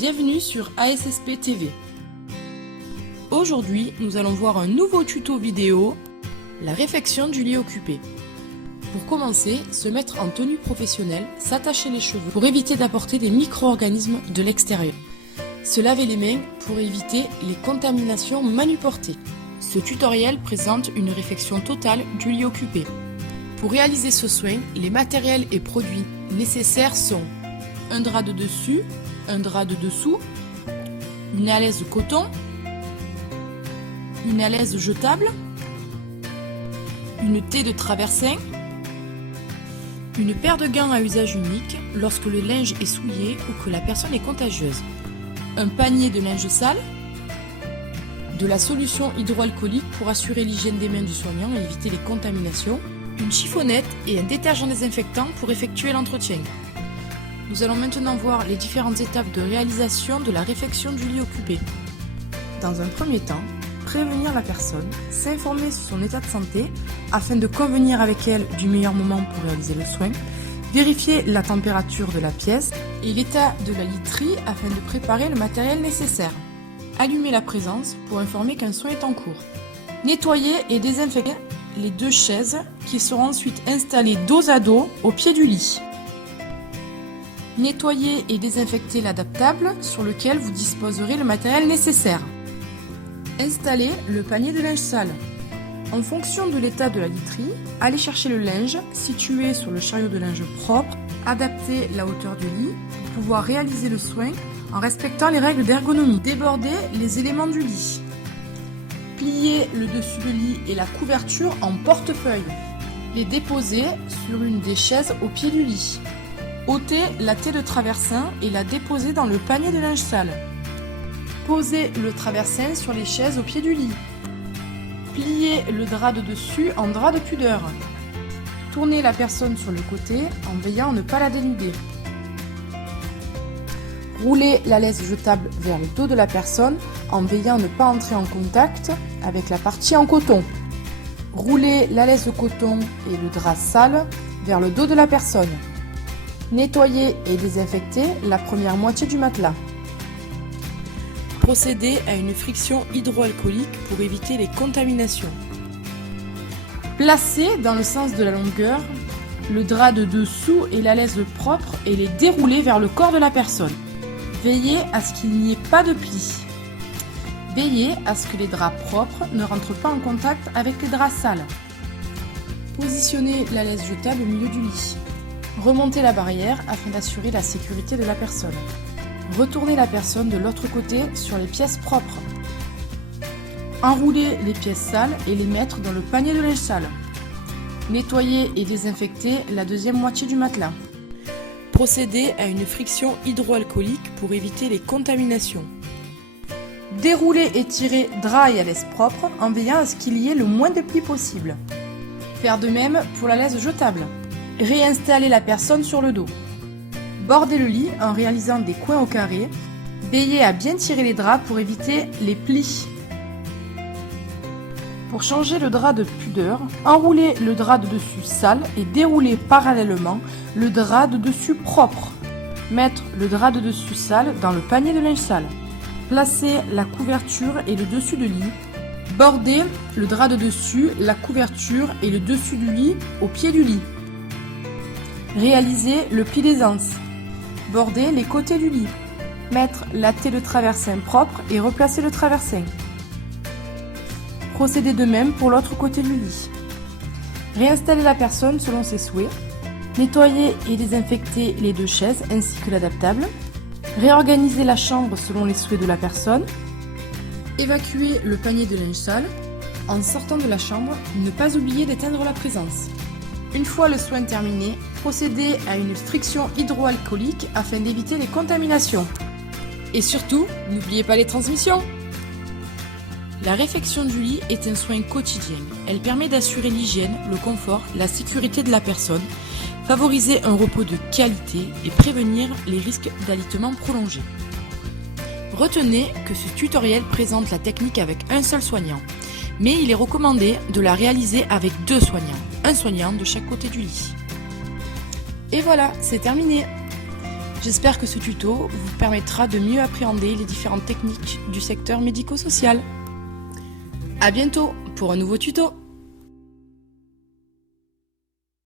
Bienvenue sur ASSP TV. Aujourd'hui, nous allons voir un nouveau tuto vidéo, la réfection du lit occupé. Pour commencer, se mettre en tenue professionnelle, s'attacher les cheveux pour éviter d'apporter des micro-organismes de l'extérieur. Se laver les mains pour éviter les contaminations manuportées. Ce tutoriel présente une réfection totale du lit occupé. Pour réaliser ce soin, les matériels et produits nécessaires sont un drap de dessus, un drap de dessous, une alaise coton, une alaise jetable, une thé de traversin, une paire de gants à usage unique lorsque le linge est souillé ou que la personne est contagieuse, un panier de linge sale, de la solution hydroalcoolique pour assurer l'hygiène des mains du soignant et éviter les contaminations, une chiffonnette et un détergent désinfectant pour effectuer l'entretien. Nous allons maintenant voir les différentes étapes de réalisation de la réfection du lit occupé. Dans un premier temps, prévenir la personne, s'informer sur son état de santé afin de convenir avec elle du meilleur moment pour réaliser le soin, vérifier la température de la pièce et l'état de la literie afin de préparer le matériel nécessaire. Allumer la présence pour informer qu'un soin est en cours. Nettoyer et désinfecter les deux chaises qui seront ensuite installées dos à dos au pied du lit. Nettoyer et désinfecter l'adaptable sur lequel vous disposerez le matériel nécessaire. Installer le panier de linge sale. En fonction de l'état de la literie, allez chercher le linge situé sur le chariot de linge propre, adapter la hauteur du lit pour pouvoir réaliser le soin en respectant les règles d'ergonomie. Déborder les éléments du lit. Plier le dessus de lit et la couverture en portefeuille. Les déposer sur une des chaises au pied du lit. Ôter la thé de traversin et la déposer dans le panier de linge sale. Poser le traversin sur les chaises au pied du lit. Plier le drap de dessus en drap de pudeur. Tourner la personne sur le côté en veillant à ne pas la dénuder. Rouler la laisse jetable vers le dos de la personne en veillant à ne pas entrer en contact avec la partie en coton. Rouler la laisse de coton et le drap sale vers le dos de la personne. Nettoyer et désinfecter la première moitié du matelas. Procéder à une friction hydroalcoolique pour éviter les contaminations. Placer dans le sens de la longueur le drap de dessous et la laisse propre et les dérouler vers le corps de la personne. Veillez à ce qu'il n'y ait pas de plis. Veillez à ce que les draps propres ne rentrent pas en contact avec les draps sales. Positionnez la laisse jetable au milieu du lit. Remontez la barrière afin d'assurer la sécurité de la personne. Retournez la personne de l'autre côté sur les pièces propres. Enroulez les pièces sales et les mettre dans le panier de linge sale. Nettoyez et désinfectez la deuxième moitié du matelas. Procédez à une friction hydroalcoolique pour éviter les contaminations. Déroulez et tirez drap et laisse propre en veillant à ce qu'il y ait le moins de plis possible. Faire de même pour la laisse jetable. Réinstaller la personne sur le dos. Bordez le lit en réalisant des coins au carré. Veillez à bien tirer les draps pour éviter les plis. Pour changer le drap de pudeur, enroulez le drap de dessus sale et déroulez parallèlement le drap de dessus propre. Mettre le drap de dessus sale dans le panier de linge sale. Placez la couverture et le dessus de lit. Bordez le drap de dessus, la couverture et le dessus du lit au pied du lit. Réalisez le pli d'aisance. Bordez les côtés du lit. Mettre la thé de traversin propre et replacer le traversin. Procédez de même pour l'autre côté du lit. Réinstaller la personne selon ses souhaits. Nettoyer et désinfecter les deux chaises ainsi que l'adaptable. Réorganiser la chambre selon les souhaits de la personne. Évacuer le panier de linge sale. En sortant de la chambre, ne pas oublier d'éteindre la présence. Une fois le soin terminé, procédez à une friction hydroalcoolique afin d'éviter les contaminations. Et surtout, n'oubliez pas les transmissions. La réfection du lit est un soin quotidien. Elle permet d'assurer l'hygiène, le confort, la sécurité de la personne, favoriser un repos de qualité et prévenir les risques d'alitement prolongé. Retenez que ce tutoriel présente la technique avec un seul soignant, mais il est recommandé de la réaliser avec deux soignants, un soignant de chaque côté du lit. Et voilà, c'est terminé. J'espère que ce tuto vous permettra de mieux appréhender les différentes techniques du secteur médico-social. À bientôt pour un nouveau tuto.